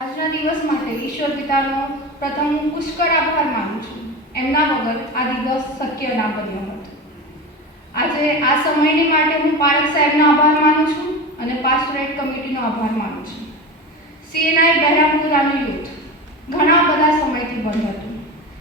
આજના દિવસ માટે ઈશ્વર પિતાનો પ્રથમ હું પુષ્કળ આભાર માનું છું. એમના વગર આ દિવસ શક્ય ના બન્યો હોત. આજે આ સમયની માટે હું પારખ સાહેબનો આભાર માનું છું અને પાસ્ટોરેટ કમિટીનો આભાર માનું છું. સીએનઆઈ બહેરામપુરાનું યુથ ઘણા બધા સમયથી બંધ હતું,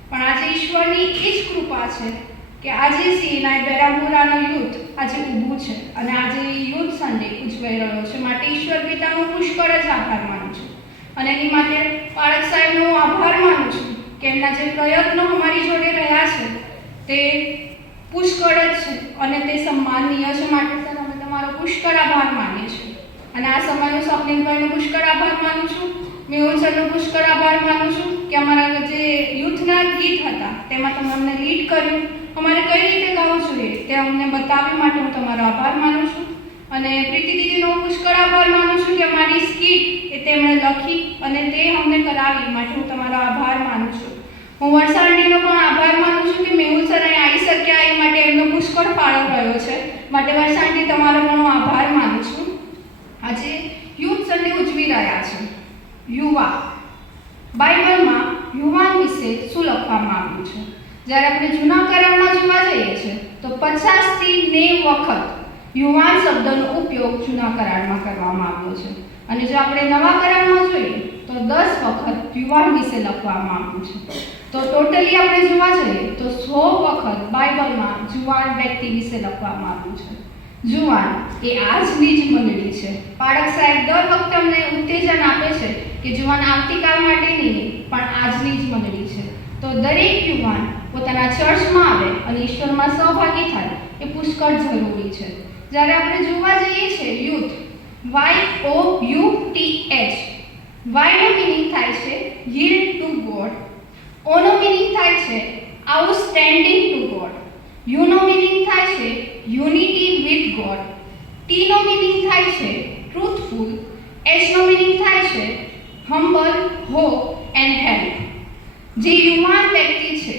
પણ આજે ઈશ્વરની એ જ કૃપા છે કે આજે સીએનઆઈ બહેરામપુરાનું યુથ આજે ઊભું છે અને આજે યુથ સન્ડે ઉજવાઈ રહ્યો છે. માટે ઈશ્વર પિતાનો પુષ્કળ જ આભાર માનું છું અને એની માટે પારખ સાહેબનો આભાર માનું છું કે એમના જે પ્રયત્નો અમારી જોડે રહ્યા છે તે પુષ્કળ જ છે અને તે સન્માનનીય છે. માટે સર અમે તમારો પુષ્કળ આભાર માનીએ છીએ અને આ સમયે હું સ્વપ્નિલભાઈનો પુષ્કળ આભાર માનું છું, મેહુલ સરનો પુષ્કળ આભાર માનું છું કે અમારા જે યુથના ગીત હતા તેમાં તમે અમને લીડ કર્યું, અમારે કઈ રીતે ગાવું જોઈએ તે અમને બતાવ્યા માટે હું તમારો આભાર માનું છું. અને પ્રીતિ દીદીનો પુષ્કળ આભાર માનું છું કે અમારી સ્કીટ એ તેમણે લખી અને તે અમને કરાવી માટે હું તમારો આભાર માનું છું. હું વરસાણીનો પણ આભાર માનું છું કે મેહુલ સર અહીં આવી શક્યા એ માટે એમનો પુષ્કળ ફાળો રહ્યો છે. માટે વરસાણી તમારો પણ હું આભાર માનું છું. આજે યુથ સન્ડે ઉજવી રહ્યા છે. યુવા, બાઇબલમાં યુવાન વિશે શું લખવામાં આવ્યું છે? જ્યારે આપણે જૂના કરારમાં જોવા જઈએ છીએ તો 50 થી 90 વખત યુવાન શબ્દનો ઉપયોગ જૂના કરારમાં કરવામાં આવ્યો છે અને જો આપણે નવા કરારમાં જોઈએ તો 10 વખત યુવાન વિશે લખવામાં આવ્યું છે. તો ટોટલી આપણે જોવા જઈએ તો 100 વખત બાઇબલમાં જુવાન વ્યક્તિ વિશે લખવામાં આવ્યું છે. જુવાન એ આજની જ મંડળી છે. પારખ સાહેબ દર વખતે અમને ઉત્તેજન આપે છે કે જુવાન આવતીકાલ માટે નહીં પણ આજની જ મંડળી છે. તો દરેક યુવાન પોતાના ચર્ચમાં આવે અને ઈશ્વરમાં સહભાગી થાય એ પુષ્કળ જરૂરી છે. જ્યારે આપણે જોવા જઈએ છીએ યુથ, YOUTH, વાયનો મિનિંગ થાય છે yield to God, ઓનો મિનિંગ થાય છે આઉટસ્ટેન્ડિંગ ટુ ગોડ, યુનો મિનિંગ થાય છે યુનિટી વિથ ગોડ, ટીનો મિનિંગ થાય છે ટ્રુથફુલ, એચનો મિનિંગ થાય છે હમ્બલ, હોપ એન્ડ હેલ્પ. જે યુવાન વ્યક્તિ છે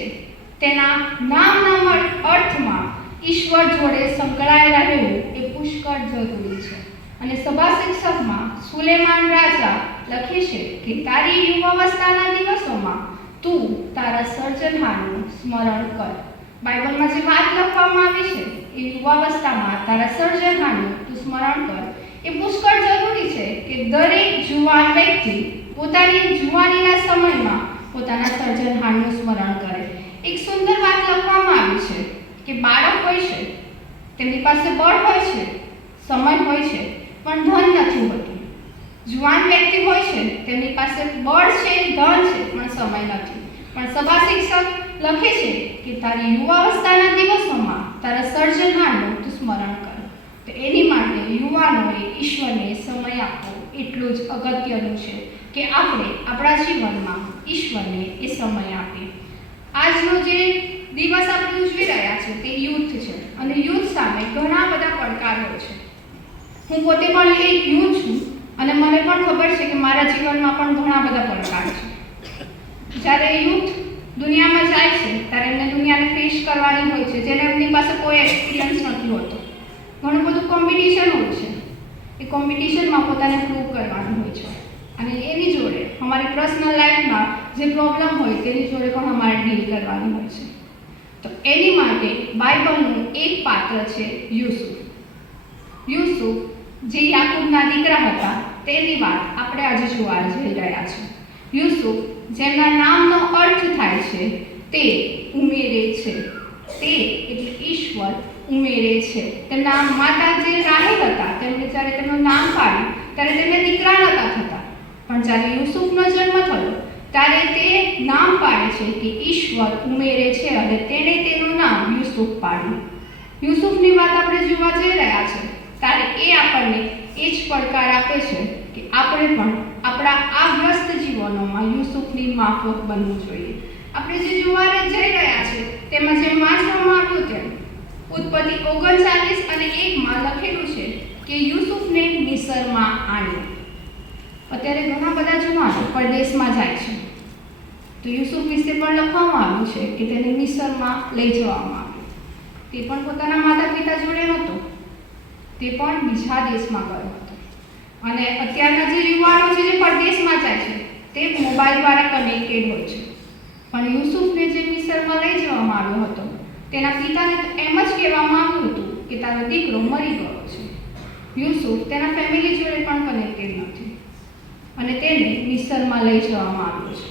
તેના નામના અર્થમાં ઈશ્વર જોડે સંકળાયેલા રહેવું એ પુષ્કળ જરૂરી છે. અને સભા શિક્ષકમાં સુલેમાન રાજા લખે છે કે તારી યુવાવસ્થાના દિવસોમાં તું તારા સર્જનહારનું સ્મરણ કર. બાઇબલમાં જે વાત લખવામાં આવી છે એ યુવાવસ્થામાં તારા સર્જનહારનું તું સ્મરણ કર એ પુષ્કળ જરૂરી છે કે દરેક જુવાન વ્યક્તિ પોતાની જુવાનીના સમયમાં પોતાના સર્જનહારનું સ્મરણ કરે. એક સુંદર વાત લખવામાં આવી છે કે બાળક હોય છે, તેમની પાસે બળ હોય છે, સમય હોય છે, પણ ધન નથી હોતું. જુવાન વ્યક્તિ હોય છે, તેમની પાસે બળ છે, ધન છે, પણ સમય નથી. પણ સભા શિક્ષક લખે છે કે તારી યુવાવસ્થાના દિવસોમાં તારા સર્જનહારનું તું સ્મરણ કર. તો એની માટે યુવાનોએ ઈશ્વરને સમય આપવો એટલું જ અગત્યનું છે કે આપણે આપણા જીવનમાં ઈશ્વરને એ સમય આપીએ. આજનો જે દિવસ આપણે ઉજવી રહ્યા છે તે યુથ છે અને યુથ સામે ઘણા બધા પડકારો છે. હું પોતે પણ એક યુથ છું અને મને પણ ખબર છે કે મારા જીવનમાં પણ ઘણા બધા પડકાર છે. જ્યારે યુથ દુનિયામાં જાય છે ત્યારે એમને દુનિયાને ફેસ કરવાની હોય છે, જેને એમની પાસે કોઈ એક્સપિરિયન્સ નથી હોતો. ઘણું બધું કોમ્પિટિશન હોય છે. એ કોમ્પિટિશનમાં પોતાને પ્રૂવ કરવાનું હોય છે અને એની જોડે અમારી પર્સનલ લાઈફમાં જે પ્રોબ્લેમ હોય તેની જોડે પણ અમારે ડીલ કરવાની હોય છે. તો એની માટે બાઇબલનું એક પાત્ર છે યુસુફ. યુસુફ જે યાકૂબના દીકરા હતા તેની વાત આપણે આજે જોવા જઈ રહ્યા છીએ. યુસુફ જેમના નામનો અર્થ થાય છે તે ઉમેરે છે. તે એટલે ઈશ્વર ઉમેરે છે. તેમના માતા જે રાહેલ હતા તેમને જ્યારે તેમનું નામ પાડ્યું ત્યારે તેમને દીકરા નહોતા થતા, પણ જ્યારે યુસુફનો જન્મ થયો ત્યારે તે નામ પાડે છે કે ઈશ્વર ઉમેરે છે અને તેણે તેનું નામ યુસુફ પાડ્યું. યુસુફની વાત આપણે જોવા જઈ રહ્યા છે ત્યારે એ આપણને એ જ પડકાર આપે છે કે આપણે પણ આપણા આ વ્યસ્ત જીવનોમાં યુસુફની માફક બનવું જોઈએ. આપણે જે જોવા જઈ રહ્યા છે તેમાં જેમ વાંચવામાં આવ્યું તેમ ઉત્પત્તિ 39 અને 1માં લખેલું છે કે યુસુફને મિસરમાં આણ્યો. અત્યારે ઘણા બધા જુવાનો પરદેશમાં જાય છે તો યુસુફ વિશે પણ લખવામાં આવ્યું છે કે તેને મિસરમાં લઈ જવામાં આવ્યો. તે પણ પોતાના માતા પિતા જોડે નહોતો, તે પણ બીજા દેશમાં ગયો હતો. અને અત્યારના જે યુવાનો છે જે પરદેશમાં જાય છે મોબાઈલ દ્વારા કનેક્ટેડ હોય છે. પણ યુસુફને જે મિસરમાં લઈ જવામાં આવ્યો હતો તેના પિતાને તો એમ જ કહેવામાં આવ્યું હતું કે તારો દીકરો મરી ગયો છે. યુસુફ તેના ફેમિલી જોડે પણ કનેક્ટેડ નથી અને તેને મિસરમાં લઈ જવામાં આવ્યો છે.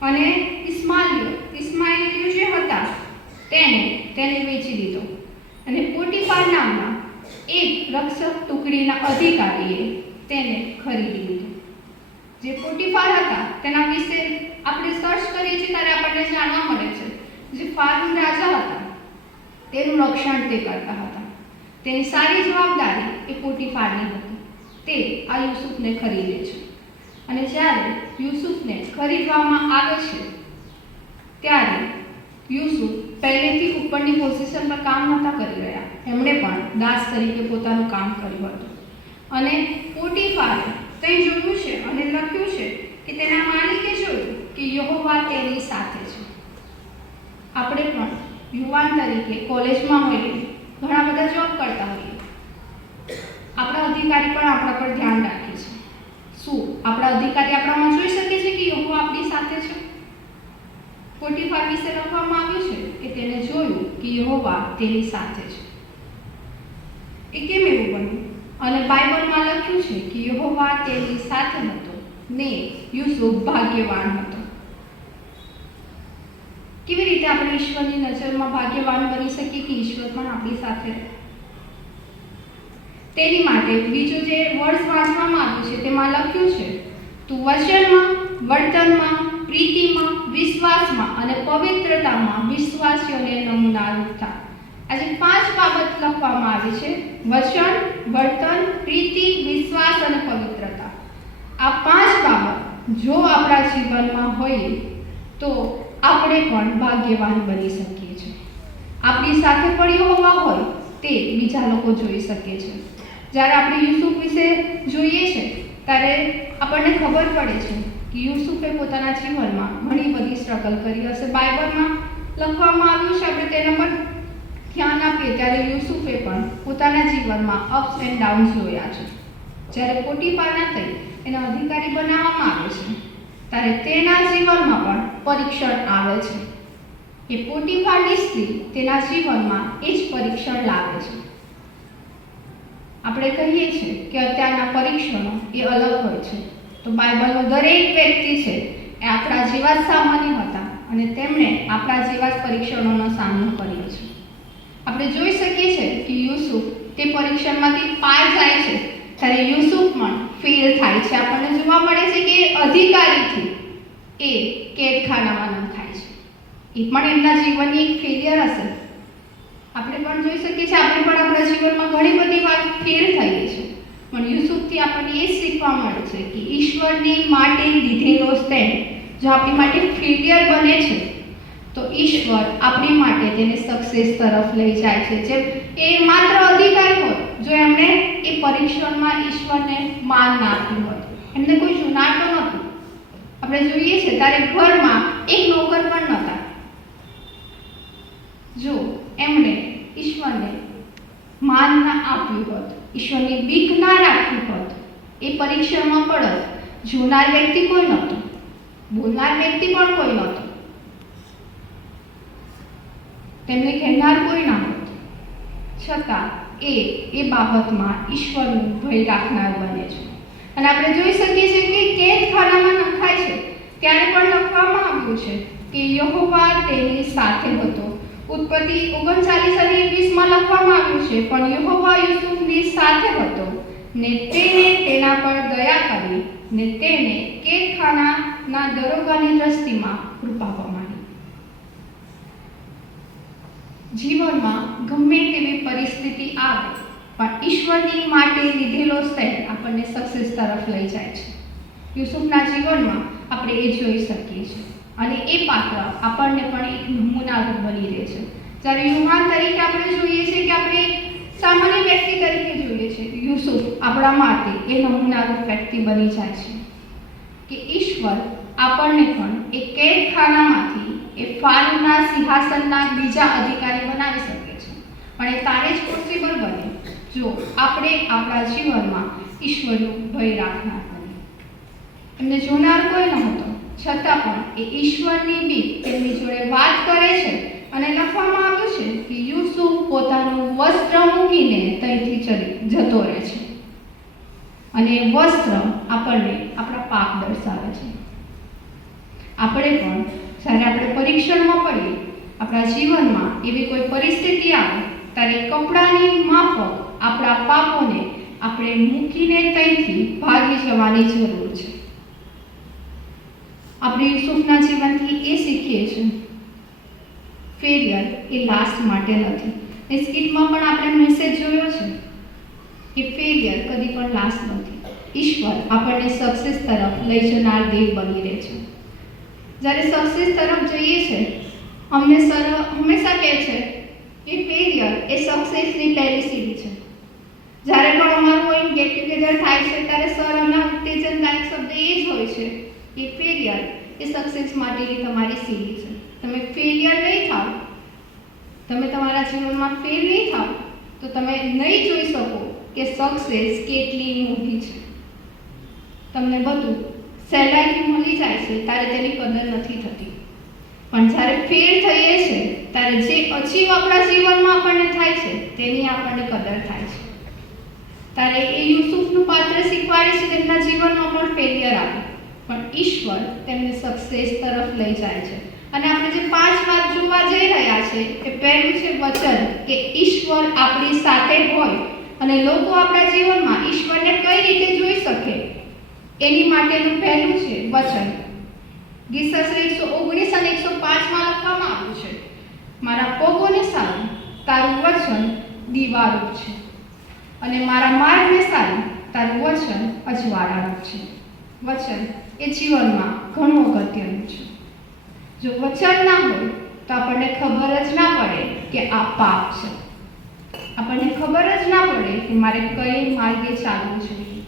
અને ઇસ્માઇલ જે હતા તેને વેચી દીધો અને પોટીફાર નામના એક રક્ષક ટુકડીના અધિકારીએ તેને ખરીદી લીધો. જે પોટીફાર હતા તેના વિશે આપણે સર્ચ કરીએ છીએ ત્યારે આપણને જાણવા મળે છે જે ફારૂન રાજા હતા તેનું રક્ષણ તે કરતા હતા. તેની સારી જવાબદારી એ પોટીફારની હતી. તે આ યુસુફને ખરીદે છે અને જ્યારે યુસુફને ખરીદવામાં આવે છે ત્યારે યુસુફ પહેલેથી ઉપરની પોઝિશન પર કામ નહોતા કરી રહ્યા. એમણે પણ દાસ તરીકે પોતાનું કામ કર્યું હતું અને પોટીફારે કંઈ જોયું છે અને લખ્યું છે કે તેના માલિકે જોયું કે યહોવા તેની સાથે છે. આપણે પણ યુવાન તરીકે કોલેજમાં હોઈએ, ઘણા બધા જોબ કરતા હોઈએ, આપણા અધિકારી પણ આપણા પર ધ્યાન રાખે છે. શું આપણા અધિકારી આપણામાં જોઈ શકે છે કે યહોવા આપણી સાથે છે? પોટીફાર વિશે લખવામાં આવ્યું છે કે તેને જોયું કે યહોવા તેની સાથે છે. એ કેમ એવું બન્યું? અને બાઇબલમાં લખ્યું છે કે યહોવા તેની સાથે હતો ને યુસુફ ભાગ્યવાન હતો. કેવી રીતે આપણે ઈશ્વરની નજરમાં ભાગ્યવાન બની શકીએ કે ઈશ્વર પણ આપણી સાથે? તેની માટે બીજું જે વર્સ વાંચવામાં આવ્યું છે તેમાં લખ્યું છે, તું વચનમાં, વર્તનમાં, પ્રીતિમાં, વિશ્વાસમાં અને પવિત્રતામાં વિશ્વાસીઓને નમૂનારૂપ થા. આજે 5 બાબત લખવામાં આવી છે: વચન, વર્તન, પ્રીતિ, વિશ્વાસ અને પવિત્રતા. આ 5 બાબત જો આપણા જીવનમાં હોય તો આપણે પણ ભાગ્યવાન બની શકીએ છીએ. આપણી સાથે પણ યહોવા હોય તે બીજા લોકો જોઈ શકે છે. જ્યારે આપણે યુસુફ વિશે જોઈએ છે ત્યારે આપણને ખબર પડે છે કે યુસુફે પોતાના જીવનમાં ઘણી બધી સ્ટ્રગલ કરી હશે. બાઇબલમાં લખવામાં આવ્યું છે, આપણે તેના પર ધ્યાન આપીએ ત્યારે યુસુફે પણ પોતાના જીવનમાં અપ્સ એન્ડ ડાઉન્સ જોયા છે. જ્યારે પોટીફારના થઈ એના અધિકારી બનાવવામાં આવે છે ત્યારે તેના જીવનમાં પણ પરીક્ષણ આવે છે. એ પોટીફારની સ્ત્રી તેના જીવનમાં એ જ પરીક્ષણ લાવે છે. આપણે કહીએ છીએ કે અત્યારના પરીક્ષણો એ અલગ હોય છે, તો બાઇબલનો દરેક વ્યક્તિ છે એ આપણા જેવા જ સામાન્ય હતા અને તેમણે આપણા જેવા જ પરીક્ષણોનો સામનો કર્યો છે. આપણે જોઈ શકીએ છીએ કે યુસુફ તે પરીક્ષણમાંથી પાર જાય છે ત્યારે યુસુફ પણ ફેલ થાય છે. આપણને જોવા મળે છે કે અધિકારીથી એ કેદખાનામાં નંખાય છે. એ પણ એમના જીવનની એક ફેલિયર હશે. આપણે પણ જોઈ શકીએ છીએ, આપણે પણ આપણા જીવનમાં ઘણી બધી વાત ફેલ થઈએ છે, પણ યુસુફથી આપણને એ શીખવા મળે છે કે ઈશ્વરની માટે લીધેલો સ્ટેન્ડ જો આપણી માટે ફેલિયર બને છે તો ઈશ્વર આપણી માટે તેને સક્સેસ તરફ લઈ જાય છે. જેમ એ માત્ર અધિકારી હોય, જો એમણે એ પરીક્ષણમાં ઈશ્વરને માન ના આપ્યું હોય, એમને કોઈ જુનાતો નહોતું. આપણે જોઈએ છે ત્યારે ઘરમાં એક નોકર પણ નહોતા. જો એમણે ઈશ્વરને માન ના આપ્યું હોત, ઈશ્વરની બીક ના રાખી હોત, એ પરીક્ષામાં પડત, જોનાર વ્યક્તિ કોઈ નહોતું, બોલનાર વ્યક્તિ પણ કોઈ નહોતું, તેમને કહેનાર કોઈ ના હોત, છતાં એ બાબતમાં ઈશ્વરનું ભય રાખનાર બને છે. અને આપણે જોઈ શકીએ છીએ કે કેદખાનામાં નંખાય છે ત્યારે પણ લખવામાં આવ્યું છે કે યહોવા તેની સાથે હતો. ઉત્પત્તિ 39 અને 20માં લખવામાં આવ્યું છે, પણ યહોવા યુસુફની સાથે હતો ને તેને તેના પર દયા કરી ને તેને કેદખાનાના દરોગાની દ્રષ્ટિમાં કૃપા પામી. જીવનમાં ગમે તેવી પરિસ્થિતિ આવે પણ ઈશ્વરની માટે લીધેલો સ્ટેન્ડ આપણને સક્સેસ તરફ લઈ જાય છે. યુસુફના જીવનમાં આપણે એ જોઈ શકીએ છીએ અને એ પાત્ર આપણને પણ એક નમૂનારૂપ બની રહે છે. જ્યારે યુવાન તરીકે આપણે જોઈએ છીએ કે આપણે સામાન્ય વ્યક્તિ તરીકે જોઈએ છીએ, યુસુફ આપણા માટે એ નમૂનારૂપ વ્યક્તિ બની જાય છે કે ઈશ્વર આપણને પણ એ કેદખાનામાંથી એ ફારૂના સિંહાસનના બીજા અધિકારી બનાવી શકે છે. પણ એ તારે જ પોસિબલ બને જો આપણે આપણા જીવનમાં ઈશ્વરનું ભય રાખનાર બને. એમને જોનાર કોઈ ન હતો, છતાં પણ એ ઈશ્વરની બીક તેમની જોડે વાત કરે છે અને લખવામાં આવ્યું છે કે યુસુફ પોતાનું વસ્ત્ર મૂકીને ત્યાંથી જતો રહે છે અને એ વસ્ત્ર આપણને આપણા પાપ દર્શાવે છે. આપણે પણ જ્યારે આપણે પરીક્ષણમાં પડીએ, આપણા જીવનમાં એવી કોઈ પરિસ્થિતિ આવે ત્યારે કપડાની માફક આપણા પાપોને આપણે મૂકીને ત્યાંથી ભાગી જવાની જરૂર છે. આપણે યુસુફના જીવનથી એ શીખીએ છીએ, ફેલિયર એ લાસ્ટ માટે નથી. એ સ્કીટમાં પણ આપણે મેસેજ જોયો છે કે ફેલિયર કદી પણ લાસ્ટ નથી. ઈશ્વર આપણને સક્સેસ તરફ લઈ જનાર દેવ બની રહે છે. જ્યારે સક્સેસ તરફ જઈએ છે, અમને સર હંમેશા કહે છે કે ફેલિયર એ સક્સેસની પહેલી સીડી છે. જ્યારે પણ અમારું કોઈ ગેટ ટુગેધર થાય છે ત્યારે સર અમને ઉત્તેજનદાયક શબ્દ એ જ હોય છે કે ફેલિયર એ સક્સેસ માટેની તમારી સીડી છે. તમે ફેલિયર નહીં થાવ, તમે તમારા જીવનમાં ફેલ નહીં થાવ તો તમે નહીં જોઈ શકો કે સક્સેસ કેટલી મોટી છે. તમને બધું સહેલાઈથી મળી જાય છે ત્યારે તેની કદર નથી થતી, પણ જ્યારે ફેલ થઈએ છે ત્યારે જે અચીવ આપણા જીવનમાં આપણને થાય છે તેની આપણને કદર થાય છે. ત્યારે એ યુસુફનું પાત્ર શીખવાડે છે, તેમના જીવનમાં પણ ફેલિયર આવે પણ ઈશ્વર તેમને સક્સેસ તરફ લઈ જાય છે. અને આપણે જે 5 વાત જોવા જઈ રહ્યા છે એ પહેલું છે વચન, કે ઈશ્વર આપણી સાથે હોય અને લોકો આપણા જીવનમાં ઈશ્વરને કઈ રીતે જોઈ શકે એની માટેનું પહેલું છે વચન. ગીત શાસ્ત્ર 119 અને 105માં લખવામાં આવ્યું છે, મારા પગોને સારું તારું વચન દીવારૂપ છે અને મારા માર્ગને સારું તારું વચન અજવાળારૂપ છે. વચન એ જીવનમાં ઘણું અગત્યનું છે. જો વચન ના હોય તો આપણને ખબર જ ના પડે કે આ પાપ છે, આપણને ખબર જ ના પડે કે મારે કઈ માર્ગે ચાલવું જોઈએ.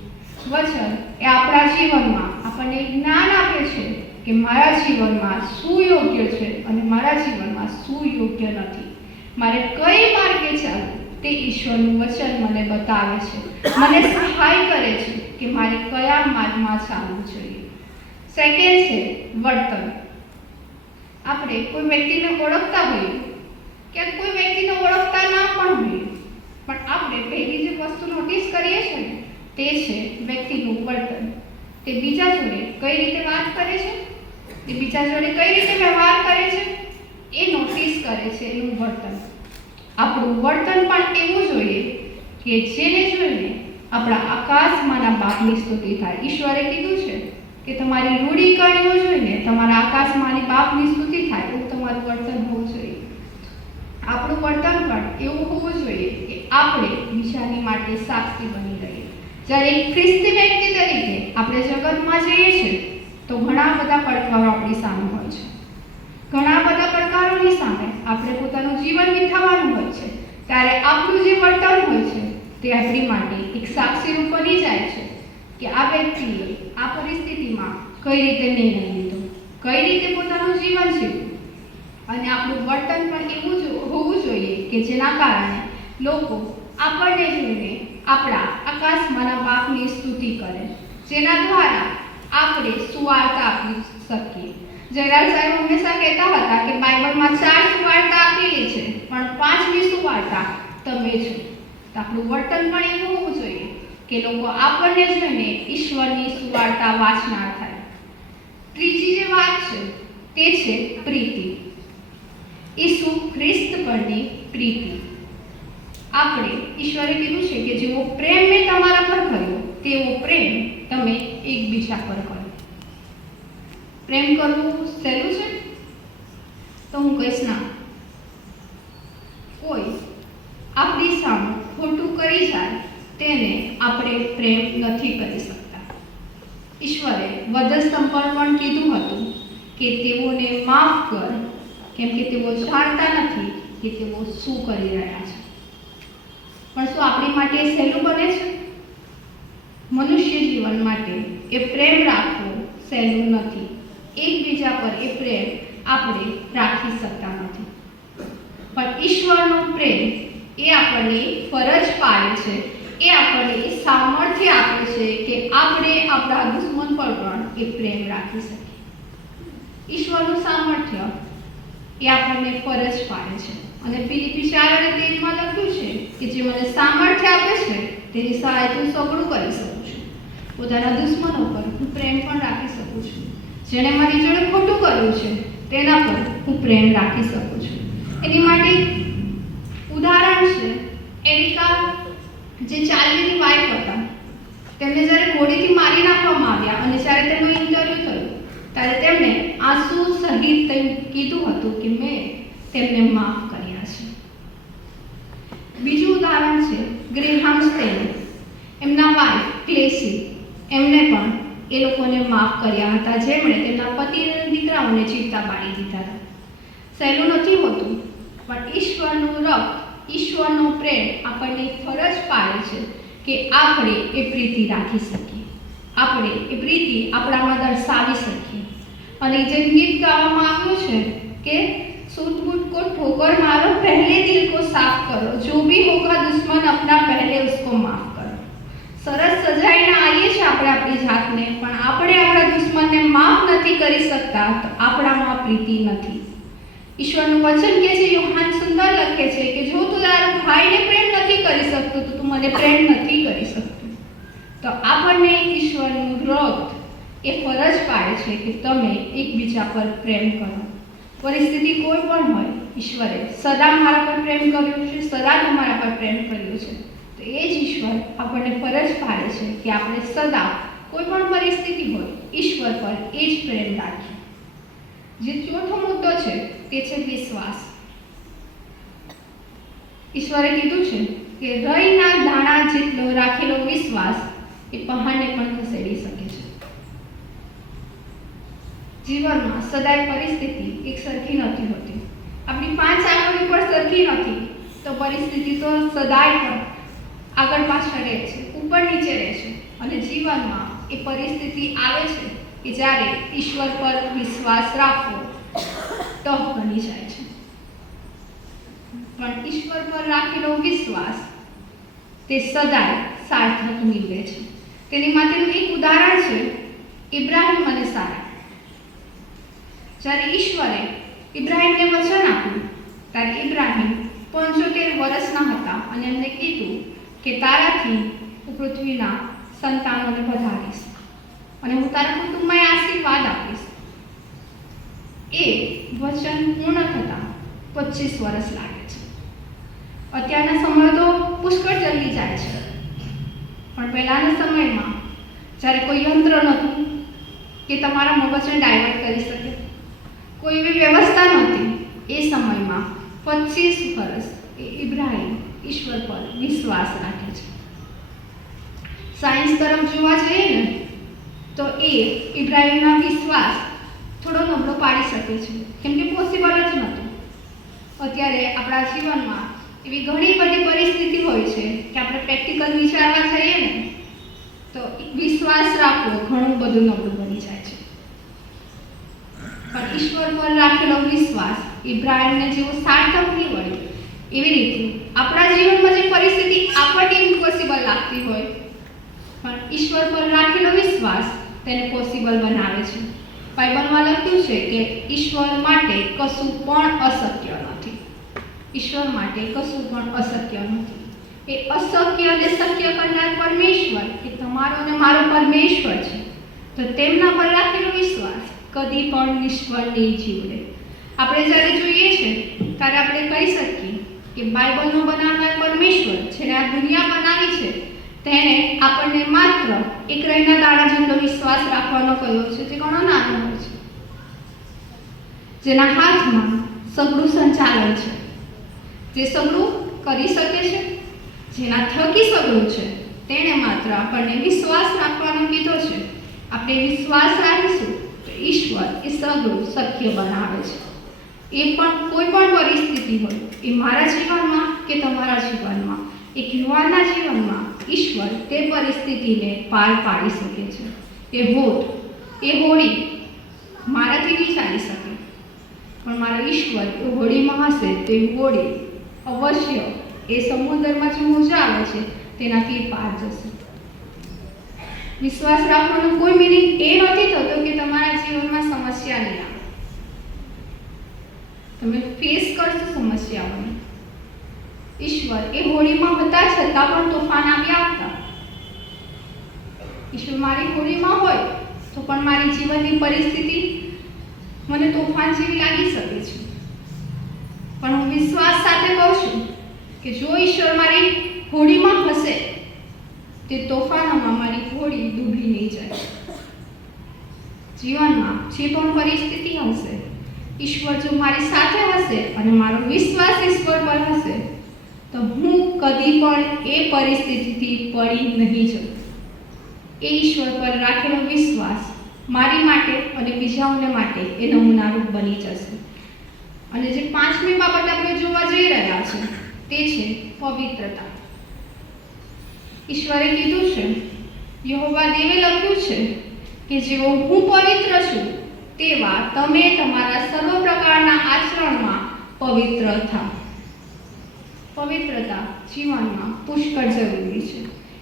વચન એ આપણા જીવનમાં આપણને જ્ઞાન આપે છે કે મારા જીવનમાં શું યોગ્ય છે અને મારા જીવનમાં શું યોગ્ય નથી. મારે કઈ માર્ગે ચાલવું તે ઈશ્વરનું વચન મને બતાવે છે, મને સહાય કરે છે કે મારે કયા માર્ગમાં ચાલવું જોઈએ. સેકન્ડ છે વર્તન. આપણે કોઈ વ્યક્તિને ઓળખતા હોઈએ કે કોઈ વ્યક્તિને ઓળખતા ના પણ હોઈએ, પણ આપણે પહેલી જે વસ્તુ નોટિસ કરીએ છીએ ને તે છે વ્યક્તિનું વર્તન. તે બીજા જોડે કઈ રીતે વાત કરે છે, તે બીજા જોડે કઈ રીતે વ્યવહાર કરે છે એ નોટિસ કરે છે એનું વર્તન. આપણું વર્તન પણ એવું જોઈએ કે જેને જોઈને આપણા આકાશમાંના બાપની સ્તુતિ થાય. ઈશ્વરે કીધું છે કે તમારી રૂડી કણીઓ જોઈને તમારા આકાશમાંની બાપની સ્તુતિ થાય, એવું તમારું વર્તન હોવું જોઈએ. આપણું વર્તન પણ એવું હોવું જોઈએ કે આપણે બીજાની માટે સાક્ષી બની રહીએ. જ્યારે એક ખ્રિસ્તી વ્યક્તિ તરીકે આપણે જગતમાં જઈએ છીએ તો ઘણા બધા પડકારો આપણી સામે હોય છે. ઘણા બધા પડકારોની સામે આપણે પોતાનું જીવન વિતાવવાનું હોય છે. ત્યારે આપણું જે વર્તન હોય છે તે આપણી માટે એક સાક્ષીરૂપ બની જાય છે કે આ વ્યક્તિએ આ પરિસ્થિતિમાં કઈ રીતે નિર્ણય લીધો, કઈ રીતે પોતાનું જીવન જીવ્યું. અને આપણું વર્તન પણ એવું હોવું જોઈએ કે જેના કારણે લોકો આપણને જોઈને આપણા આકાશમાંના બાપની સ્તુતિ કરે, જેના દ્વારા આપણે સુવાર્તા આપી શકીએ. જયરાજ સાહેબ હંમેશા કહેતા હતા કે બાઇબલમાં 4 સુવાર્તા આપેલી છે પણ 5મી સુવાર્તા તમે છો. તો આપણું વર્તન પણ એવું હોવું જોઈએ કે લોકો આપણને જોઈને ઈશ્વરની સુવાર્તા વાંચનાર થાય. ત્રીજી જે વાત છે તે છે પ્રીતિ. ઈસુ ખ્રિસ્ત પરની પ્રીતિ. આપણે ઈશ્વરે કીધું છે કે જેવો પ્રેમ મેં તમારા પર કર્યો તેવો પ્રેમ તમે એકબીજા પર કરો. પ્રેમ કરવું સહેલું છે? તો હું કહીશ ના. કોઈ આપણી સામે ખોટું કરી જાય તેને આપણે પ્રેમ નથી કરી શકતા. ઈશ્વરે વધસ્તંભ પર પણ કીધું હતું કે તેઓને માફ કર, કેમ કે તેઓ જાણતા નથી કે તેઓ શું કરી રહ્યા છે. પણ શું આપણી માટે સહેલું બને છે? મનુષ્ય જીવન માટે એ પ્રેમ રાખવો સહેલું નથી. એકબીજા પર એ પ્રેમ આપણે રાખી શકતા નથી. પણ ઈશ્વરનો પ્રેમ એ આપણને ફરજ પાડે છે, એ આપણને એ સામર્થ્ય આપે છે કે આપણે આપણા દુશ્મન પર પણ એ પ્રેમ રાખી શકીએ. ઈશ્વરનું સામર્થ્ય એ આપણને ફરજ પાડે છે. અને ફિલિપી 4:13 લખ્યું છે કે જે મને સામર્થ્ય આપે છે તેની સહાયથી સગળું કરી શકું છું. પોતાના દુશ્મનો પર હું પ્રેમ પણ રાખી શકું છું. જેણે મારી જોડે ખોટું કર્યું છે તેના પર હું પ્રેમ રાખી શકું છું. એની માટે ઉદાહરણ છે એરિકા, જે ચાર્લીની વાઇફ હતા. તેમને જ્યારે ગોળીથી મારી નાખવામાં આવ્યા અને જ્યારે તેમનું ઇન્ટરવ્યૂ થયું ત્યારે તેમણે આંસુ સહિત કીધું હતું કે મેં તેમને માફ કર્યા છે. બીજું ઉદાહરણ છે ગ્રેહામ સ્ટેન. એમના વાઇફ ક્લેસી, એમને પણ એ લોકોને માફ કર્યા હતા જેમણે તેમના પતિ અને દીકરાઓને જીવતા બાળી દીધા હતા. સહેલું નથી હોતું, પણ ઈશ્વરનું રક્ત, ઈશ્વરનો પ્રેમ આપણને ફરજ પાડે છે કે આપણે એ પ્રીતિ રાખી શકીએ, આપણે એ પ્રીતિ આપણામાં દર્શાવી શકીએ. અને જે ગીત ગાવામાં આવ્યું છે કે सूट-बूट को ठोकर मारो, पहले दिल को साफ करो, जो भी होगा दुश्मन अपना पहले उसको माफ करो. સરસ સજાઈને આવીએ છીએ આપણે આપણી જાતને, પણ આપણે આપણા દુશ્મનને માફ નથી કરી શકતા તો આપણામાં પ્રીતિ નથી. ઈશ્વરનું વચન કહે છે, યોહાન સુંદર લખે છે કે જો તું તારા ભાઈને પ્રેમ નથી કરી શકતો તો તું મને પ્રેમ નથી કરી શકતો. તો આપણને ઈશ્વરનું રક્ત એ ફરજ પાડે છે કે તમે એકબીજા પર પ્રેમ કરો. પરિસ્થિતિ કોઈ પણ હોય, ઈશ્વરે સદા મારા પર પ્રેમ કર્યો છે, સદા તમારા પર પ્રેમ કર્યો છે. તો એ જ ઈશ્વર આપણને ફરજ પાડે છે કે આપણે સદા કોઈ પણ પરિસ્થિતિ હોય ઈશ્વર પર એ જ પ્રેમ રાખીએ. જે ચોથો મુદ્દો છે તે છે વિશ્વાસ. ઈશ્વરે કીધું છે કે રઈના દાણા જેટલો રાખેલો વિશ્વાસ એ પહાડને પણ ખસેડી શકે છે. જીવનમાં સદાય પરિસ્થિતિ એક સરખી નથી હોતી. આપણી 5 આંગળી પર સરખી નથી તો પરિસ્થિતિ તો સદાય પણ આગળ પાછળ રહે છે, ઉપર નીચે રહે છે. અને જીવનમાં એ પરિસ્થિતિ આવે છે કે જ્યારે ઈશ્વર પર વિશ્વાસ રાખવો ટફ બની જાય છે. પણ ઈશ્વર પર રાખેલો વિશ્વાસ તે સદાય સાર્થક નીવડે છે. તેની માટેનું એક ઉદાહરણ છે ઇબ્રાહિમ અને સારા. જ્યારે ઈશ્વરે ઇબ્રાહિમને વચન આપ્યું ત્યારે ઇબ્રાહિમ 75 વર્ષના હતા અને એમને કીધું કે તારાથી હું પૃથ્વીના સંતાનોને વધારીશ અને હું તારા કુટુંબમાં આશીર્વાદ આપીશ. એ વચન પૂર્ણ થતાં 25 વર્ષ લાગે છે. અત્યારના સમય તો પુષ્કળ જલ્દી જાય છે, પણ પહેલાના સમયમાં જ્યારે કોઈ યંત્ર નહોતું કે તમારા મગજને ડાયવર્ટ કરી શકે, કોઈ એવી વ્યવસ્થા નહોતી, એ સમયમાં 25 વર્ષ એ ઇબ્રાહિમ ઈશ્વર પર વિશ્વાસ રાખે છે. સાયન્સ તરફ જોવા જઈએ ને તો એ ઇબ્રાહિમના વિશ્વાસ થોડો નબળો પાડી શકે છે, કેમ કે પોસિબલ જ નહોતું. અત્યારે આપણા જીવનમાં એવી ઘણી બધી પરિસ્થિતિ હોય છે કે આપણે પ્રેક્ટિકલ વિચારવા જઈએ ને તો વિશ્વાસ રાખવો ઘણું બધું નબળું બની જાય છે. પણ ઈશ્વર પર રાખેલો વિશ્વાસ ઇબ્રાહિમને જેવો સાર્થક નીવડ્યો, એવી રીતે આપણા જીવનમાં જે પરિસ્થિતિ આપણને ઇમ્પોસિબલ લાગતી હોય પણ ઈશ્વર પર રાખેલો વિશ્વાસ તેને પોસિબલ બનાવે છે. બાઇબલમાં લખ્યું છે કે ઈશ્વર માટે કશું પણ અશક્ય નથી. ઈશ્વર માટે કશું પણ અશક્ય નથી. એ અશક્યને શક્ય કરનાર પરમેશ્વર એ તમારો અને મારો પરમેશ્વર છે. તો તેમના પર રાખેલો વિશ્વાસ કદી પણ નિષ્ફળ નહીં જીવડે. આપણે જ્યારે જોઈએ છે ત્યારે આપણે કહી શકીએ કે બાઇબલનો બનાવનાર પરમેશ્વર જેને આ દુનિયા બનાવી છે તેણે આપણને માત્ર એક રઈના દાણા જેટલો વિશ્વાસ રાખવાનો કહ્યો છે, જે ઘણો નાનો હોય છે. જેના હાથમાં સગળું સંચાલન છે, જે સગળું કરી શકે છે, જેના થકી સગળું છે, તેણે માત્ર આપણને વિશ્વાસ રાખવાનો કીધો છે. આપણે વિશ્વાસ રાખીશું તો ઈશ્વર એ સગળું શક્ય બનાવે છે. એ પણ કોઈ પણ પરિસ્થિતિ હોય, એ મારા જીવનમાં કે તમારા જીવનમાં, એક યુવાનના જીવનમાં ઈશ્વર તે પરિસ્થિતિને પાર પાડી શકે છે. એ હોડી મારાથી નહીં ચાલી શકે, પણ મારા ઈશ્વર એ હોડીમાં હશે તો એ હોડી અવશ્ય એ સમુદ્રમાં જે મોજા આવે છે તેનાથી પાર જશે. વિશ્વાસ રાખવાનો કોઈ મિનિંગ એ નથી થતો કે તમારા જીવનમાં સમસ્યા નહીં આવે. તમે ફેસ કરશો સમસ્યાઓને. ઈશ્વર એ હોળીમાં હતા છતાં પણ તોફાન આવ્યા હતા. ઈશ્વર મારી હોળીમાં હોય તો પણ મારી જીવનની પરિસ્થિતિ મને તોફાન જેવી લાગી શકે છે. પણ હું વિશ્વાસ સાથે કહું છું કે જો ઈશ્વર મારી હોળીમાં હશે તે તોફાનમાં મારી હોળી ડૂબી નહીં જાય. જીવનમાં જે પણ પરિસ્થિતિ હશે, ઈશ્વર જો મારી સાથે હશે અને મારો વિશ્વાસ ઈશ્વર પર હશે તો હું કદી પણ એ પરિસ્થિતિથી પડી નહીં જાઉં. એ ઈશ્વર પર રાખેલો વિશ્વાસ મારી માટે અને બીજાઓને માટે એ નમૂનારૂપ બની જશે. અને જે પાંચમી બાબત આપણે જોવા જઈ રહ્યા છે તે છે પવિત્રતા. ઈશ્વરે કીધું છે, યહોવા દેવે લખ્યું છે કે જેવો હું પવિત્ર છું તેવા તમે તમારા સર્વ પ્રકારના આચરણમાં પવિત્ર થાઓ. પવિત્રતા જીવનમાં પુષ્કળ જરૂરી છે.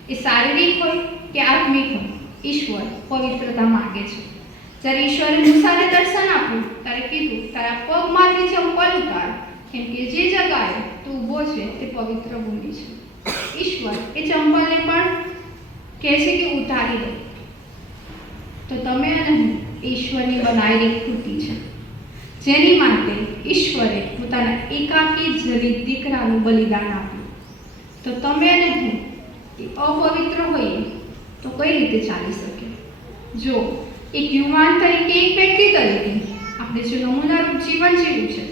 એ શારીરિક હોય કે આત્મિક હોય, ઈશ્વર પવિત્રતા માંગે છે. જ્યારે ઈશ્વરે મૂસાને દર્શન આપ્યું ત્યારે કીધું, તારા પગમાંથી ચંપલ ઉતાર, કેમ કે જે જગ્યાએ તું ઊભો છે તે પવિત્ર ભૂમિ છે. ઈશ્વર એ ચંપલને પણ કહે છે કે ઉતારી દો. તો તમે અને હું ઈશ્વરની બનાવેલી કૃતિ છે, જેની માટે ઈશ્વરે પોતાના એકાકી જનિત દીકરાનું બલિદાન આપ્યું. તો તમે અને હું અપવિત્ર હોઈએ તો કઈ રીતે ચાલી શકે? જો એક યુવાન તરીકે, એક વ્યક્તિ તરીકે આપણે જો નમૂનારૂપ જીવન જીવવું છે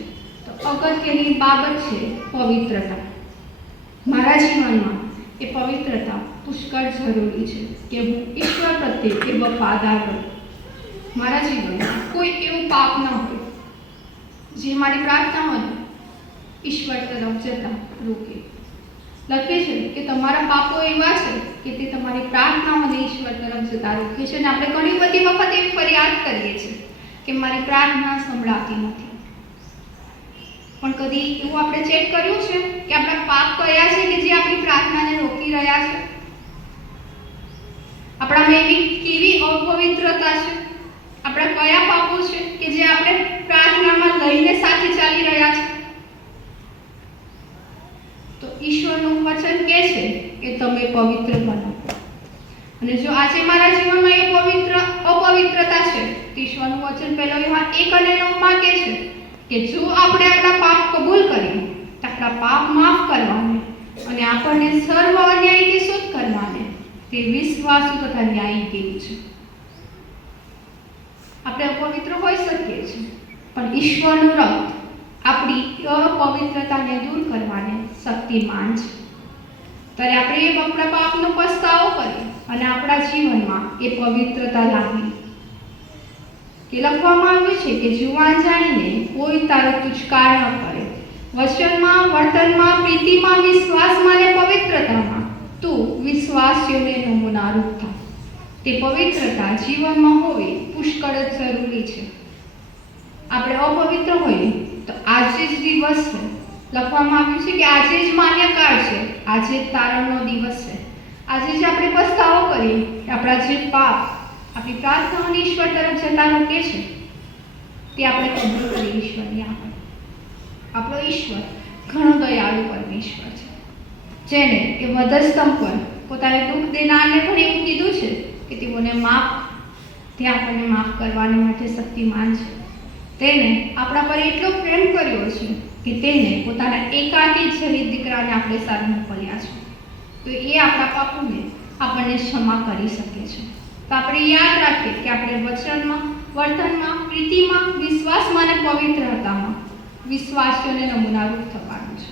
તો અગત્યની બાબત છે પવિત્રતા. મારા જીવનમાં એ પવિત્રતા પુષ્કળ જરૂરી છે કે હું ઈશ્વર પ્રત્યે એ વફાદાર રહું. મારા જીવનમાં કોઈ એવું પાપ ન હોય જે મારી પ્રાર્થનાઓને ઈશ્વર તરફ જતા રોકે. લખે છે કે તમારા પાપો એવા છે કે તે તમારી પ્રાર્થનાઓને ઈશ્વર તરફ જતા રોકે છે. અને આપણે ઘણી બધી વખત એવી ફરિયાદ કરીએ છીએ કે મારી પ્રાર્થના સંભળાતી નથી. પણ કદી એવું આપણે ચેક કર્યું છે કે આપણા પાપ કયા છે કે જે આપણી પ્રાર્થનાને રોકી રહ્યા છે? આપણામાં એવી કેવી અપવિત્રતા છે? આપણા કયા પાપો છે કે જે આપણે પ્રાર્થનામાં લઈને સાથે ચાલી રહ્યા છે? તો ઈશ્વરનું વચન કહે છે કે તમે પવિત્ર બનો. અને જો આજે મારા જીવનમાં એ અપવિત્રતા છે તો ઈશ્વરનું વચન પહેલો યુહાન 1:9 કહે છે કે જો આપણે આપણા પાપ કબૂલ કરીએ તો આપણા પાપ માફ કરવાને અને આપણને સર્વ અન્યાયથી શુદ્ધ કરવાને તે વિશ્વાસુ તથા ન્યાયી દેવ છે. આપણે અપવિત્ર હોઈ શકીએ છીએ, પણ ઈશ્વરનું રક્ત આપણી અપવિત્રતાને દૂર કરવાને શક્તિમાન છે. ત્યારે આપણે એ આપણા પાપનો પસ્તાવો કરીએ અને આપણા જીવનમાં એ પવિત્રતા લાવીએ. કે લખવામાં આવ્યું છે કે જુવાન જાણીને કોઈ તારો તુચ્છકાર ન કરે. વચનમાં, વર્તનમાં, પ્રીતિમાં, વિશ્વાસમાં અને પવિત્રતામાં તું વિશ્વાસીઓને નમૂનારૂપ થા. તે પવિત્રતા જીવનમાં હોવી પુષ્કળ જ જરૂરી છે. આપણે અપવિત્ર હોઈએ તો આજે જ દિવસ છે. લખવામાં આવ્યું છે કે આજે જ માન્યકાળ છે, આજે જ તારણનો દિવસ છે. આજે જ આપણે પસ્તાવો કરીએ કે આપણા જે પાપ આપણી પ્રાર્થનાઓને ઈશ્વર તરફ જતા રોકે છે તે આપણે કબૂલ કરીએ ઈશ્વરની આગળ. આપણો ઈશ્વર ઘણો દયાળુ પરમેશ્વર છે, જેને એ વધસ્તંભ પર પોતાને દુઃખ દેનારને પણ એવું કીધું છે કે તેઓને તે આપણને માફ કરવાને માટે શક્તિમાન છે. તેને આપણા પર એટલો પ્રેમ કર્યો છે કે તેને પોતાના એકાકી જનિત દીકરાને આપણે સામે મોકલ્યા છે. તો એ આપણા પાપોને આપણને ક્ષમા કરી શકે છે. તો આપણે યાદ રાખીએ કે આપણે વચનમાં, વર્તનમાં, પ્રીતિમાં, વિશ્વાસમાં અને પવિત્રતામાં વિશ્વાસીઓને નમૂનારૂપ થવાનું છે.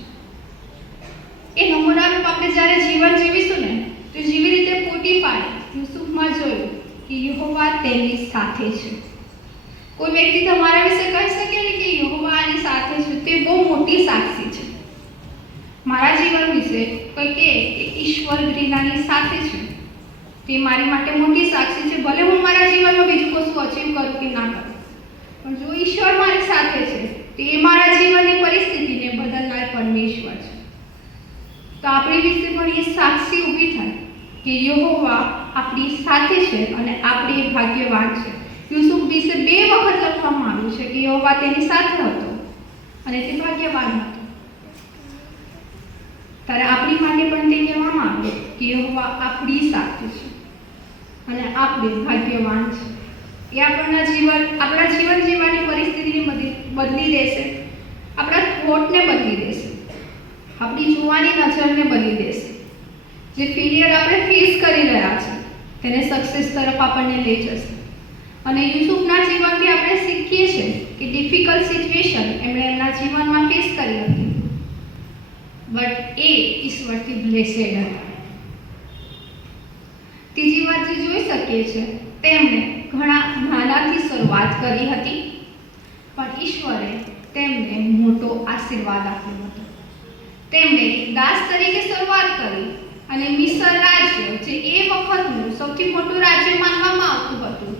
એ નમૂનારૂપ આપણે જ્યારે જીવન જીવીશું ને તો જેવી રીતે પોટીફારે યુસુફમાં જોયું કે યહોવા તેની સાથે છે. કોઈ વ્યક્તિ તમારા વિશે કહી શકે ને કે યહોવા આની સાથે છે, તે બહુ મોટી સાક્ષી છે. મારા જીવન વિશે કોઈ કહે કે ઈશ્વર ગ્રીનાની સાથે છે, તે મારી માટે મોટી સાક્ષી છે. ભલે હું મારા જીવનમાં બીજું કશું અચીવ કરું કે ના કરું, પણ જો ઈશ્વર મારી સાથે છે તો એ મારા જીવનની પરિસ્થિતિને બદલનાર પરમેશ્વર છે. તો આપણી વિશે પણ એ સાક્ષી ઊભી થાય કે યહોવા આપણી સાથે છે અને આપણે ભાગ્યવાન છે. યુસુફ વિશે 2 વખત લખવામાં આવ્યું છે કે યહોવા તેની સાથે હતો અને તે ભાગ્યવાન હતો. ત્યારે આપણી માટે પણ તે કહેવામાં આવ્યું કે યહોવા આપણી સાથે છે અને આપણે ભાગ્યવાન છે. એ આપણા જીવન જીવવાની પરિસ્થિતિને બદલી દેશે, આપણા થોટને બદલી દેશે, આપણી જોવાની નજરને બદલી દેશે. જે ફેલિયર આપણે ફેસ કરી રહ્યા છે તેને સક્સેસ તરફ આપણને લઈ જશે. અને યુસુફના જીવનથી આપણે શીખીએ છીએ કે ડિફિકલ્ટ સિચ્યુએશન એમણે એમના જીવનમાં ફેસ કરી હતી, બટ એ ઈશ્વરથી બ્લેસેડ હતા. ત્રીજી વાત જે જોઈ શકીએ છીએ, તેમણે ઘણા નાનાથી શરૂઆત કરી હતી, પણ ઈશ્વરે તેમને મોટો આશીર્વાદ આપ્યો હતો. તેમણે દાસ તરીકે શરૂઆત કરી અને મિસર રાજ્ય, જે એ વખતનું સૌથી મોટું રાજ્ય માનવામાં આવતું હતું,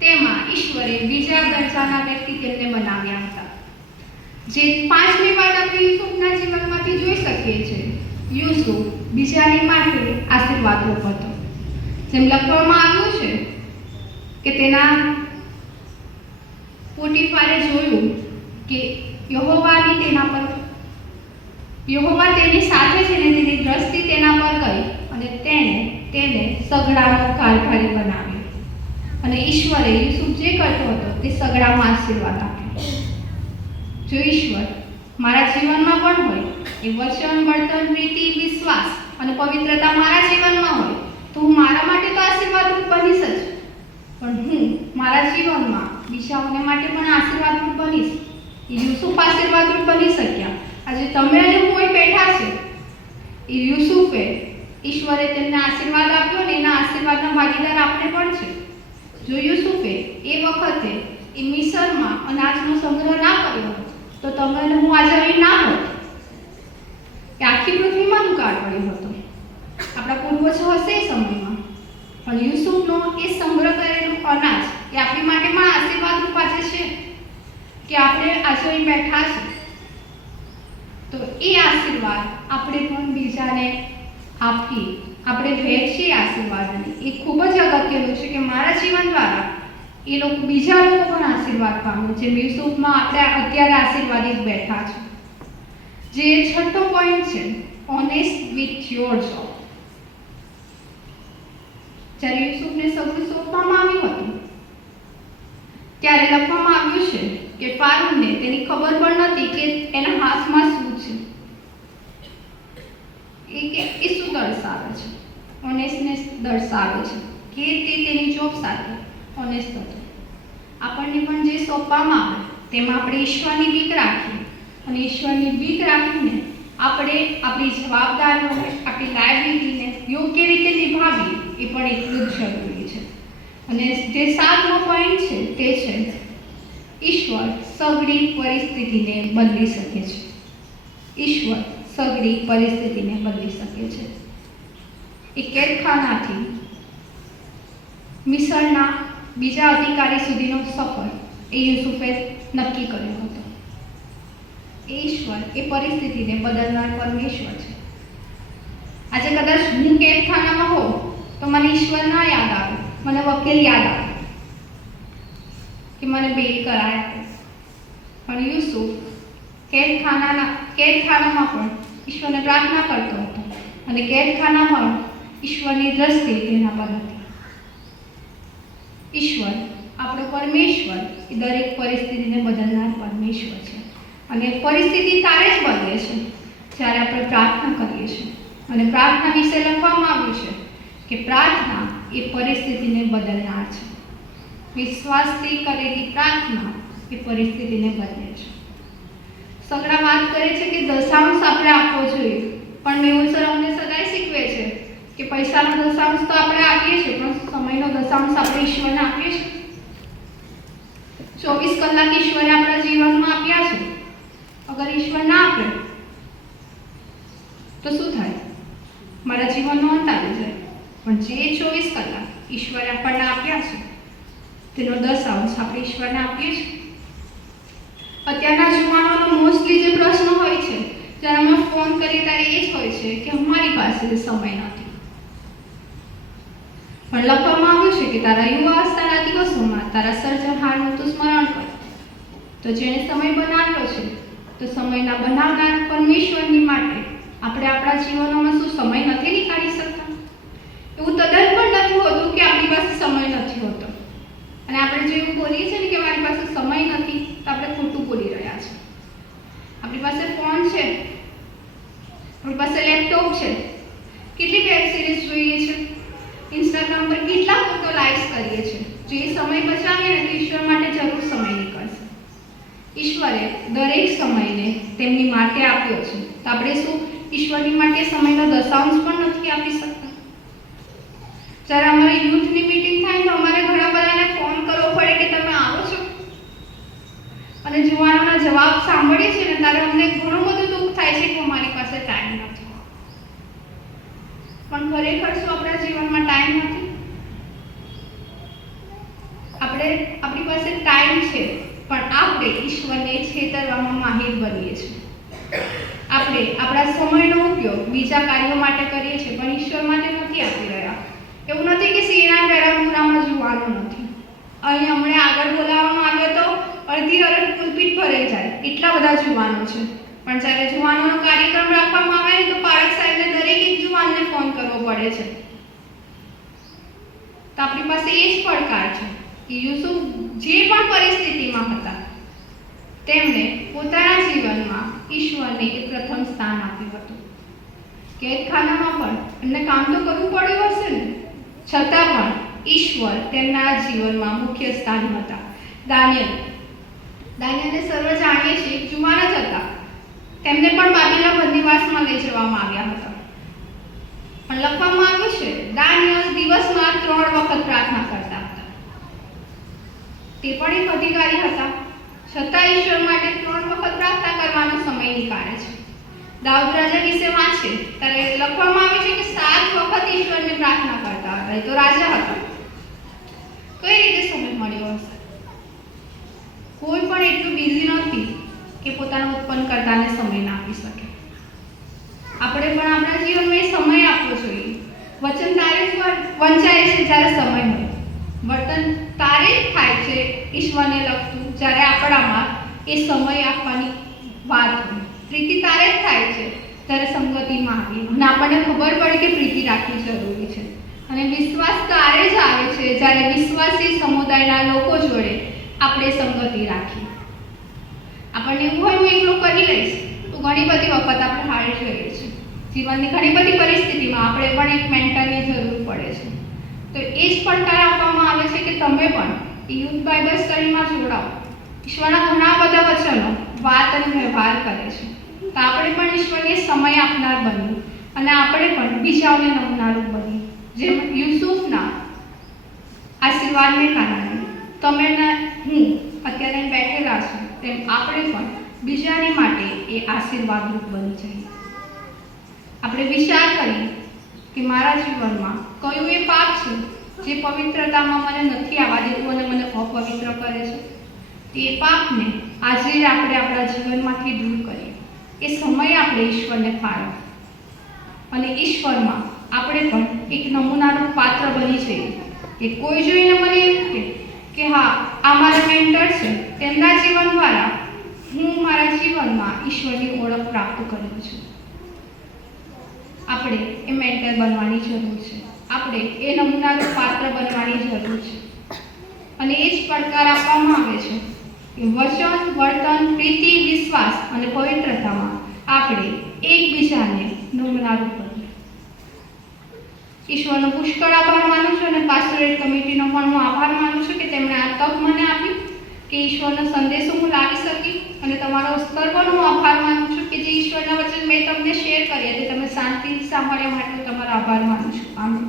તેમાં ઈશ્વરે બીજા દરજાના વ્યક્તિ તેમને બનાવ્યા હતા. જે પાંચમી વાત આપણે યુસુફના જીવનમાંથી જોઈ શકીએ છીએ, યુસુફ બીજાની માટે આશીર્વાદરૂપ હતો. જેમ લખવામાં આવ્યું છે કે તેના પોટીફારે જોયું કે યહોવા તેની સાથે છે ને તેની દ્રષ્ટિ તેના પર ગઈ અને તેને સગડાનો કારભારી બનાવ્યો. અને ઈશ્વરે યુસુફ જે કરતો હતો તે સગડામાં આશીર્વાદ આપ્યો. જો ઈશ્વર મારા જીવનમાં પણ હોય, એ વચન, વર્તન, પ્રીતિ, વિશ્વાસ અને પવિત્રતા મારા જીવનમાં હોય તો હું મારા માટે તો આશીર્વાદરૂપ બનીશ જ, પણ હું મારા જીવનમાં બીજાઓને માટે પણ આશીર્વાદરૂપ બનીશ. યુસુફ આશીર્વાદરૂપ બની શક્યા. આજે તમે અને હું અહીં બેઠા છે, એ યુસુફે ઈશ્વરે તેમને આશીર્વાદ આપ્યો ને એના આશીર્વાદના ભાગીદાર આપણે પણ છે. જો યુસુફે એ વખતે એ મિસરમાં અનાજનો સંગ્રહ ના કર્યો હોત તો તમે અને હું આજે અહીં ના હોત. એ આખી પૃથ્વીમાં દુકાળ પડ્યો હતો. આપણા પૂર્વજો હશે એ સમયમાં, પણ યુસુફનો એ સંગ્રહ કરેલું અનાજ એ આપણી માટે પણ આશીર્વાદરૂપ આજે છે કે આપણે આજે અહીં બેઠા છે. તો એ આશીર્વાદ આપણે પણ બીજાને આપીએ, આપણે વહેંચીએ આશીર્વાદને. એ ખૂબ જ અગત્યનું છે કે મારા જીવન દ્વારા એ લોકો બીજા લોકો પણ આશીર્વાદ પામે. જેમ યુસુફમાં આપણે અત્યારે આશીર્વાદિત બેઠા છે. જે છઠ્ઠો પોઈન્ટ છે, ઓનેસ્ટ વિથ યોર જોબ. જ્યારે યુસુફને સગડું સોંપવામાં આવ્યું હતું ત્યારે લખવામાં આવ્યું છે કે ફારૂને તેની ખબર પણ નથી કે એના હાથમાં શું છે. એ શું દર્શાવે છે? ઓનેસ્ટનેસ દર્શાવે છે કે તે તેની જોબ સાથે ઓનેસ્ટ હતો. આપણને પણ જે સોંપવામાં આવે તેમાં આપણે ઈશ્વરની બીક રાખીએ અને ઈશ્વરની બીક રાખીને આપણે આપણી જવાબદારીઓને, આપણી લાયબિલિટીને યોગ્ય રીતે નિભાવીએ, એ પણ એટલું જ જરૂરી છે. અને જે સાતમો પોઈન્ટ છે તે છે ઈશ્વર સગડી પરિસ્થિતિને બદલી શકે છે. ઈશ્વર સગડી પરિસ્થિતિને બદલી શકે છે. એ કેદખાનાથી મિસરના બીજા અધિકારી સુધીનો સફર એ યુસુફે નક્કી કર્યો હતો. એ ઈશ્વર એ પરિસ્થિતિને બદલનાર પરમેશ્વર છે. આજે કદાચ હું કેદખાનામાં હોઉં તો મને ઈશ્વર ના યાદ આવે, મને વકીલ યાદ આવે કે મને બેલ કરાય આપે. પણ યુસુફ કેદખાનામાં પણ ઈશ્વરને પ્રાર્થના કરતો હતો અને કેદખાનામાં ઈશ્વરની દ્રષ્ટિ તેના પર હતી. ઈશ્વર આપણો પરમેશ્વર એ દરેક પરિસ્થિતિને બદલનાર પરમેશ્વર છે. અને પરિસ્થિતિ તારે જ બદલે છે જ્યારે આપણે પ્રાર્થના કરીએ છીએ. અને પ્રાર્થના વિશે લખવામાં આવ્યું છે કે પ્રાર્થના એ પરિસ્થિતિને બદલનાર છે. વિશ્વાસથી કરેલી પ્રાર્થના એ પરિસ્થિતિને બદલે છે. સગડા વાત કરે છે કે દશાંશ આપણે આપવો જોઈએ, પણ મેહુલ સર અમને સદાય શીખવે છે કે પૈસાનો દશાંશ તો આપણે આપીએ છીએ, પણ સમયનો દશાંશ આપણે ઈશ્વરને આપીએ છીએ. 24 કલાક ઈશ્વરે આપણા જીવનમાં આપ્યા છે. અગર ઈશ્વર ના આપે તો શું થાય? મારા જીવનનો અંત આવી જાય. પણ જે 24 કલાક ઈશ્વરે આપણને આપ્યા છે તેનો દશાંશ આપણે ઈશ્વરને આપીએ છીએ. અત્યારના જમાનાનો મોસ્ટલી જે પ્રશ્ન હોય છે જ્યારે અમે ફોન કરીએ ત્યારે એ જ હોય છે કે અમારી પાસે સમય નથી. પણ લખવામાં આવ્યું છે કે તારા યુવાવસ્થાના દિવસોમાં તારા સર્જનહારનું તું સ્મરણ કર. તો જેણે સમય બનાવ્યો છે તો તો સમયના બનાવનાર પરમેશ્વરની માટે આપણે આપણા જીવનોમાં શું સમય નથી નીકાળી શકતા? એવું તદ્દન પણ નથી હોતું કે આપણી પાસે સમય નથી હોતો. અને આપણે જો એવું બોલીએ છીએ ને કે મારી પાસે સમય નથી, તો આપણે ખોટું બોલી રહ્યા છીએ. આપણી પાસે ફોન છે, આપણી પાસે લેપટોપ છે, કેટલી વેબ સિરીઝ જોઈએ છે, ઇન્સ્ટાગ્રામ પર કેટલા ફોટો લાઈક્સ કરીએ છીએ. જો એ સમય બચાવીએ ને તો ઈશ્વર માટે જરૂર સમય નીકળશે. ઈશ્વરે દરેક સમયને તેમની માટે આપ્યો છે, તો આપણે શું ઈશ્વરની માટે સમયનો દશાંશ પણ નથી આપી શકતા? જ્યારે અમારી યુથની મીટિંગ થાય તો અમારે ઘણા બધાને ફોન કરવો પડે કે તમે આવો છો, અને જુવાનોના જવાબ સાંભળીએ છીએ ને ત્યારે અમને ઘણું બધું દુઃખ થાય છે કે અમારી પાસે ટાઈમ નથી. પણ ખરેખર શું આપણા જીવનમાં ટાઈમ નથી? આપણી પાસે ટાઈમ છે, પણ આપણે ઈશ્વરને છેતરવામાં માહિર બનીએ છીએ. આપણે આપણા સમયનો ઉપયોગ બીજા કાર્યો માટે કરીએ છીએ, પણ ઈશ્વર માટે નથી આપી રહ્યા. એવું નથી કે સિંહના પેરાપુરામાં જુવાનો નથી. અહીં હમણાં આગળ બોલાવવામાં આવ્યો તો અડધી અરડ પુલપીટ ભરાઈ જાય, એટલા બધા જુવાનો છે. પણ જ્યારે જુવાનોનો કાર્યક્રમ રાખવામાં આવે ને તો પારક સાહેબને દરેક એક જુવાનને ફોન કરવો પડે છે. તો આપણી પાસે એ જ પડકાર છે કે યુસુફ જે પણ પરિસ્થિતિમાં હતા, તેમણે પોતાના જીવનમાં ઈશ્વરને એ પ્રથમ સ્થાન આપ્યું હતું. કેદખાનામાં પણ એમને કામ તો કરવું પડ્યું હશે ને, છતાં પણ ઈશ્વર તેમના જીવનમાં મુખ્ય સ્થાન હતા. દાનિયેલને સર્વ જાણીએ છીએ, જુવાન જ હતા. તેમને પણ બાબેલના બંદીવાસમાં લઈ જવામાં આવ્યા હતા. પણ લખવામાં આવ્યું છે દાનિયેલ દિવસમાં 3 વખત પ્રાર્થના કરતા હતા. તે પણ એક અધિકારી હતા, છતાં ઈશ્વર માટે 3 વખત પ્રાર્થના કરવાનો સમય નીકાળે છે. દાઉદ રાજા વિશે વાંચે ત્યારે લખવામાં આવે છે કે 7 વખત ઈશ્વરને પ્રાર્થના કરતા હતા. એ તો રાજા હતા. કઈ રીતે સમય મળ્યો હશે? કોઈ પણ એટલું બિઝી નથી કે પોતાના ઉત્પન્ન કરતાને સમય ના આપી શકે. આપણે પણ આપણા જીવનમાં સમય આપવો જોઈએ. વચન તારે જ વંચાય છે જ્યારે સમય હોય. વર્તન તારે જ થાય છે ઈશ્વરને લગતું જ્યારે આપણામાં એ સમય આપવાની વાત હોય. પ્રીતિ તારે જ થાય છે ત્યારે સંગતિમાં આવીએ અને આપણને ખબર પડે કે પ્રીતિ રાખવી જરૂરી છે. અને વિશ્વાસ તારે જ આવે છે જ્યારે વિશ્વાસી સમુદાયના લોકો જોડે આપણે સંગતિ રાખીએ. આપણને એવું હોય હું એકલો કરી લઈશ તો ઘણી બધી વખત આપણે હારી જઈએ છીએ. જીવનની ઘણી બધી પરિસ્થિતિમાં આપણે પણ એક મેન્ટરની જરૂર પડે છે. તો એ જ પડકાર આપવામાં આવે છે કે તમે પણ યુથ બાઇબલ સ્ટડીમાં જોડાઓ. ઈશ્વરના ઘણા બધા વચનો વાત અને વ્યવહાર કરે છે. તો આપણે પણ ઈશ્વરને સમય આપનાર બનીએ અને આપણે પણ બીજાઓને નમનારું બનીએ. જેમ યુસુફના આશીર્વાદને કારણે તમે ને હું અત્યારે બેઠેલા છું, તેમ આપણે પણ બીજાની માટે એ આશીર્વાદરૂપ બની જઈએ. આપણે વિચાર કરીએ કે મારા જીવનમાં કયું એ પાપ છે જે પવિત્રતામાં મને નથી આવવા દેતું અને મને અપવિત્ર કરે છે. તે પાપને આજે જ આપણે આપણા જીવનમાંથી દૂર કરીએ. એ સમય આપણે ઈશ્વરને ફાળવો અને ઈશ્વરમાં આપણે પણ એક નમૂનાનું પાત્ર બની જઈએ કે કોઈ જોઈને મને એવું કે હા આ મારા મેન્ટર છે, તેમના જીવન દ્વારા હું મારા જીવનમાં ઈશ્વરની ઓળખ પ્રાપ્ત કરું છું. આપણે એ મેન્ટર બનવાની જરૂર છે. આપણે એ નમૂનાનું પાત્ર બનવાની જરૂર છે. અને એ જ પડકાર આપવામાં આવે છે કે વચન, વર્તન, પ્રીતિ, વિશ્વાસ અને પવિત્રતામાં આપણે એકબીજાને નમૂનારૂપ બનીએ. ઈશ્વરનો પુષ્કળ આભાર માનું છું અને પાસ્ટોરેટ કમિટીનો પણ હું આભાર માનું છું કે તેમણે આ તક મને આપી કે ઈશ્વરનો સંદેશો હું લાવી શકી. અને તમારો સર્વનો હું આભાર માનું છું કે જે ઈશ્વરના વચન મેં તમને શેર કર્યા તે તમે શાંતિથી સાંભળ્યા માટે તમારો આભાર માનું છું. આભાર.